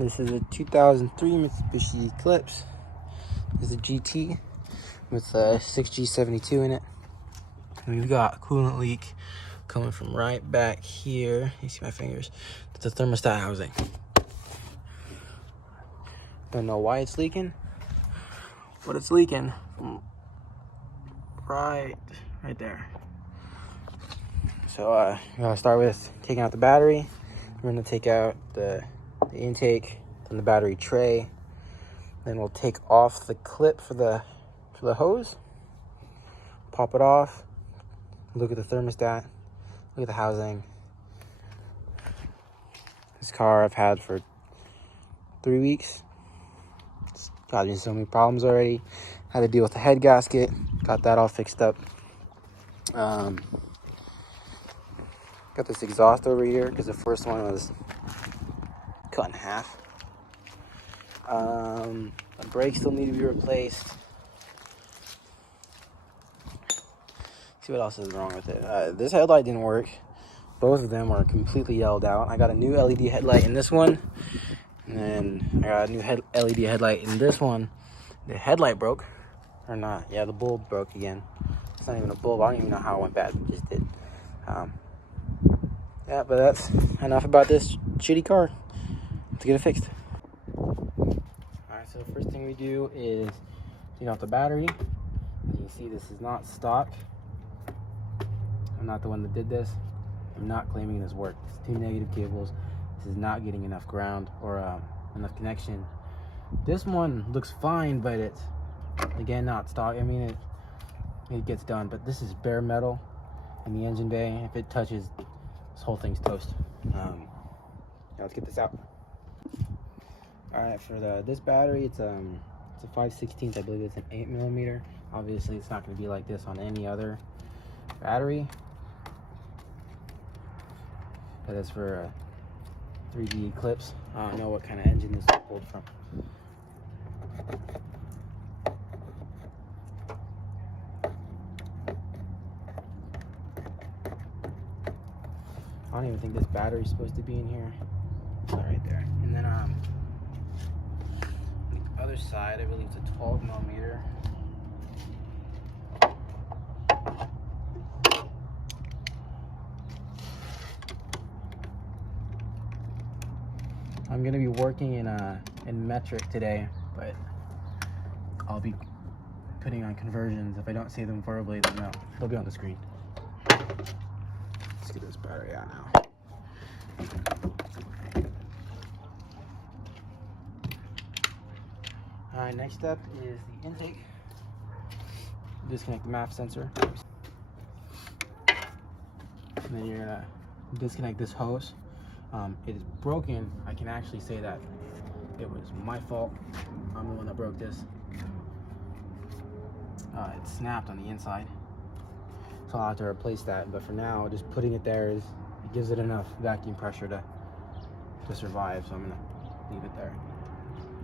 This is a 2003 Mitsubishi Eclipse. It's a GT with a 6G72 in it. And we've got a coolant leak coming from right back here. You see my fingers? It's the thermostat housing. Don't know why it's leaking, but it's leaking from right there. So we're gonna start with taking out the battery. We're gonna take out the intake, then the battery tray. Then we'll take off the clip for the hose. Pop it off. Look at the thermostat. Look at the housing. This car I've had for 3 weeks. It's got me so many problems already. Had to deal with the head gasket. Got that all fixed up. Got this exhaust over here because the first one was cut in half. The brakes still need to be replaced. See what else is wrong with it. This headlight didn't work. Both of them were completely yelled out. I got a new LED headlight in this one, and then I got a new LED headlight in this one. The headlight broke, or not? Yeah, the bulb broke again. It's not even a bulb. I don't even know how it went bad. It just did. Yeah, but that's enough about this shitty car. Let's get it fixed. Alright, so the first thing we do is take off the battery. As you can see, this is not stock. I'm not the one that did this. I'm not claiming this worked. It's 2 negative cables. This is not getting enough ground or enough connection. This one looks fine, but it's, again, not stock. I mean, it gets done, but this is bare metal in the engine bay. If it touches, this whole thing's toast. Now let's get this out. All right, for this battery, it's a 5/16. I believe it's an 8mm. Obviously, it's not going to be like this on any other battery. That is for a 3D Eclipse. I don't know what kind of engine this is pulled from. I don't even think this battery is supposed to be in here. It's right there. And then on the other side, I believe it's a 12mm. I'm gonna be working in metric today, but I'll be putting on conversions. If I don't see them verbally, then no, they'll be on the screen. Let's get this battery out now. All right, next step is the intake. Disconnect the MAF sensor. And then you're gonna disconnect this hose. It is broken. I can actually say that it was my fault. I'm the one that broke this. It snapped on the inside, so I'll have to replace that. But for now, just putting it there it gives it enough vacuum pressure to survive. So I'm gonna leave it there.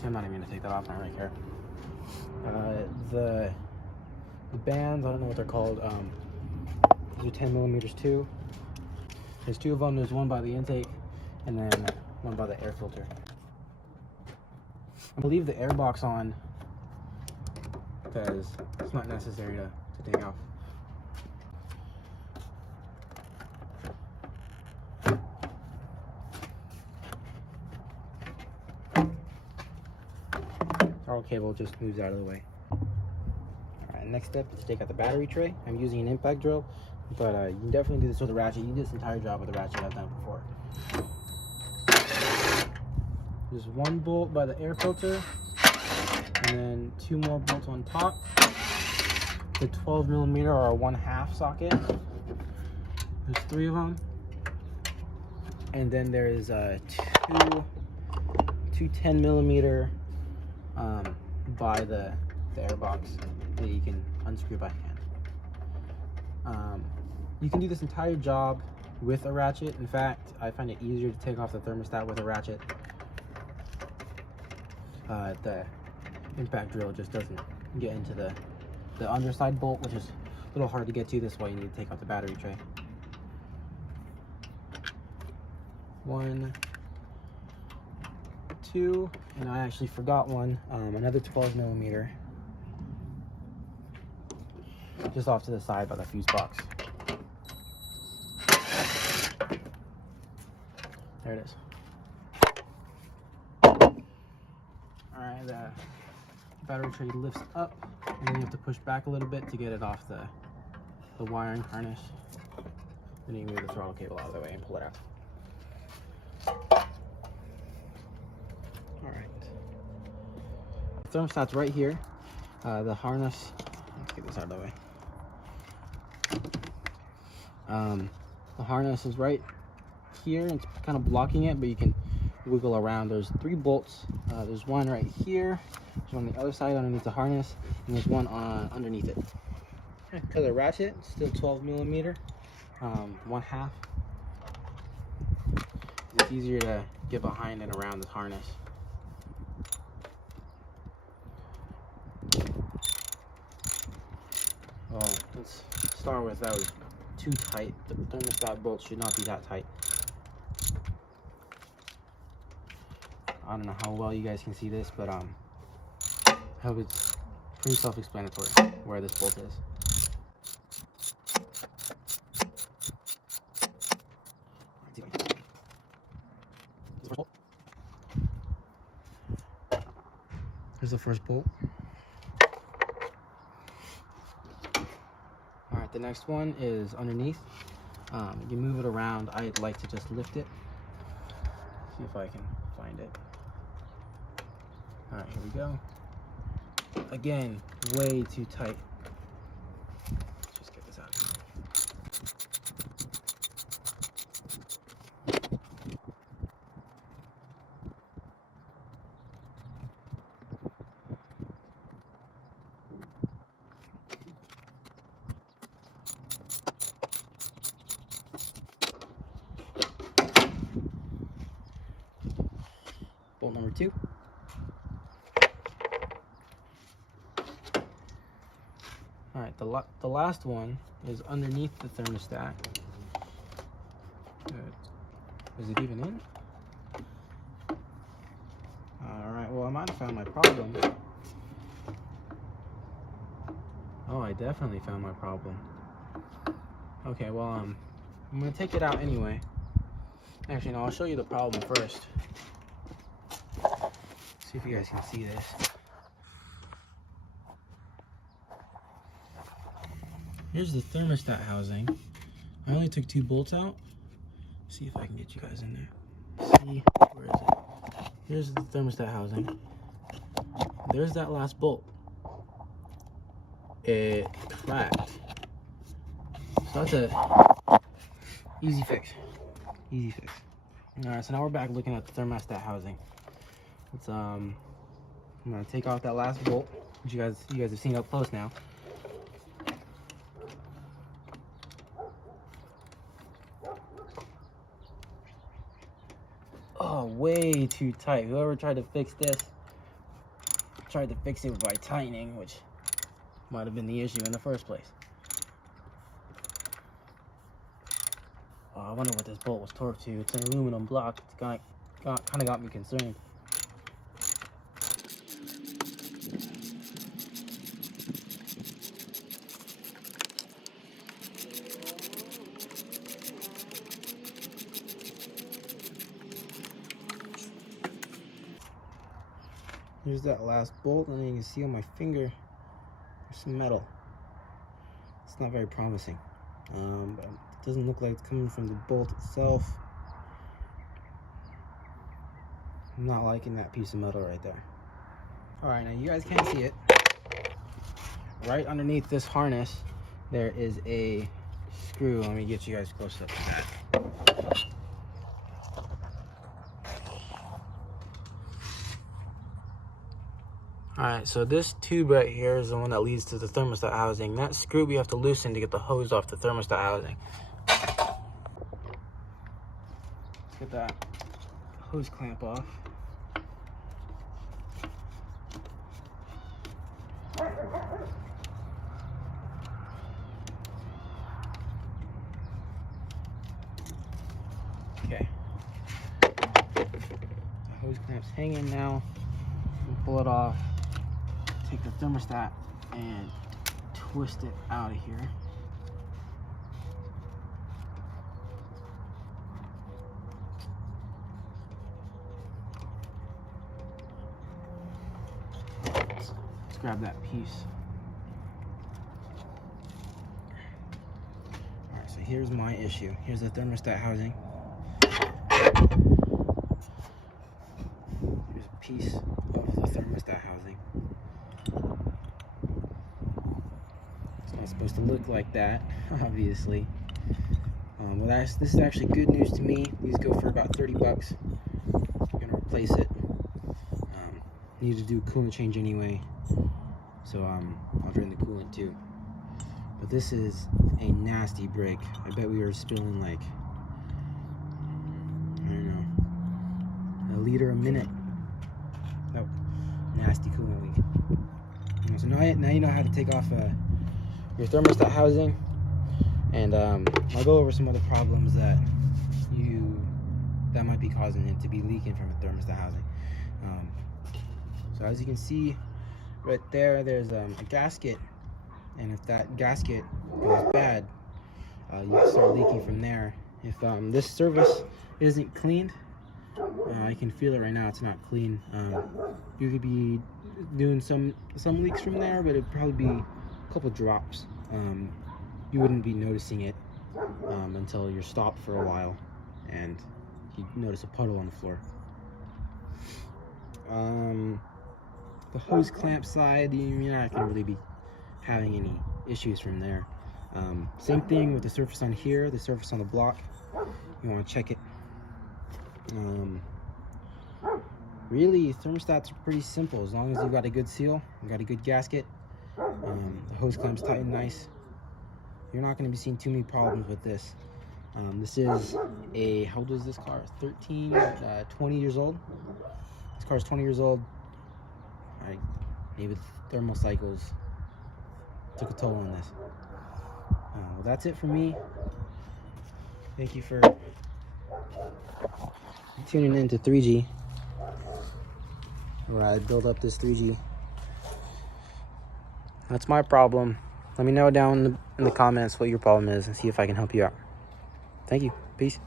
So I'm not even gonna take that off. I don't really care. The bands, I don't know what they're called. These are 10mm too. There's 2 of them. There's one by the intake, and then one by the air filter. I'm gonna leave the air box on because it's not necessary to take off. Our cable just moves out of the way. Alright, next step is to take out the battery tray. I'm using an impact drill, but you can definitely do this with a ratchet. You can do this entire job with a ratchet. I've done it before. There's 1 bolt by the air filter, and then 2 more bolts on top. The 12mm or a 1/2 socket. There's 3 of them, and then there's two 10mm by the air box that you can unscrew by hand. You can do this entire job with a ratchet. In fact, I find it easier to take off the thermostat with a ratchet. The impact drill just doesn't get into the underside bolt, which is a little hard to get to. This way you need to take out the battery tray. 1, 2, and I actually forgot one, another 12 millimeter, just off to the side by the fuse box. There it is. Alright, the battery tray lifts up, and then you have to push back a little bit to get it off the wiring harness. Then you can move the throttle cable out of the way and pull it out. Alright. The thermostat's right here. The harness, let's get this out of the way. The harness is right here. It's kind of blocking it, but you can wiggle around. There's 3 bolts. There's one right here. There's one on the other side underneath the harness, and there's one underneath it. Because the ratchet, still 12 millimeter, 1/2. It's easier to get behind and around the harness. Well, let's start with that was too tight. The thermostat bolts should not be that tight. I don't know how well you guys can see this, but I hope it's pretty self-explanatory where this bolt is. Here's the first bolt. Alright, the next one is underneath. You move it around. I'd like to just lift it. See if I can find it. Alright, here we go. Again, way too tight. Let's just get this out of here. Bolt number 2. Alright, the last one is underneath the thermostat. Is it even in? Alright, well, I might have found my problem. Oh, I definitely found my problem. Okay, well, I'm going to take it out anyway. Actually, no, I'll show you the problem first. See if you guys can see this. Here's the thermostat housing. I only took 2 bolts out. See if I can get you guys in there. See, where is it? Here's the thermostat housing. There's that last bolt. It cracked. So that's a easy fix. Easy fix. Alright, so now we're back looking at the thermostat housing. Let's I'm gonna take off that last bolt, which you guys have seen up close now. Oh, way too tight. Whoever tried to fix this tried to fix it by tightening, which might have been the issue in the first place. Oh, I wonder what this bolt was torqued to. It's an aluminum block. It's kind of got me concerned. Here's that last bolt, and then you can see on my finger there's some metal. It's not very promising, but it doesn't look like it's coming from the bolt itself. I'm not liking that piece of metal right there. Alright, now you guys can't see it. Right underneath this harness there is a screw. Let me get you guys close up to that. Alright, so this tube right here is the one that leads to the thermostat housing. That screw we have to loosen to get the hose off the thermostat housing. Let's get that hose clamp off. Okay. The hose clamp's hanging now. Pull it off. Take the thermostat and twist it out of here. Let's grab that piece. Alright, so here's my issue. Here's the thermostat housing. Here's a piece of the thermostat housing. It's not supposed to look like that, obviously. Well, this is actually good news to me. These go for about 30 bucks. I'm gonna replace it. Need to do a coolant change anyway, so I'll drain the coolant too. But this is a nasty break. I bet we were spilling like, I don't know, a liter a minute. Nope, nasty coolant leak. So now you know how to take off your thermostat housing, and I'll go over some other problems that might be causing it to be leaking from a thermostat housing. So as you can see right there, there's a gasket, and if that gasket goes bad, you can start leaking from there. If this surface isn't cleaned, I can feel it right now, it's not clean. You could be doing some leaks from there, but it'd probably be a couple drops. You wouldn't be noticing it until you're stopped for a while and you notice a puddle on the floor. The hose clamp side, you're not going to really be having any issues from there. Same thing with the surface on here, the surface on the block. You want to check it. Really, thermostats are pretty simple as long as you've got a good seal, you've got a good gasket, the hose clamp's tight and nice. You're not going to be seeing too many problems with this. This is how old is this car? 20 years old. This car is 20 years old. Maybe the thermal cycles took a toll on this. Well, that's it for me. Thank you for tuning in to 3G, where I build up this 3G. That's my problem. Let me know down in the comments what your problem is and see if I can help you out. Thank you. Peace.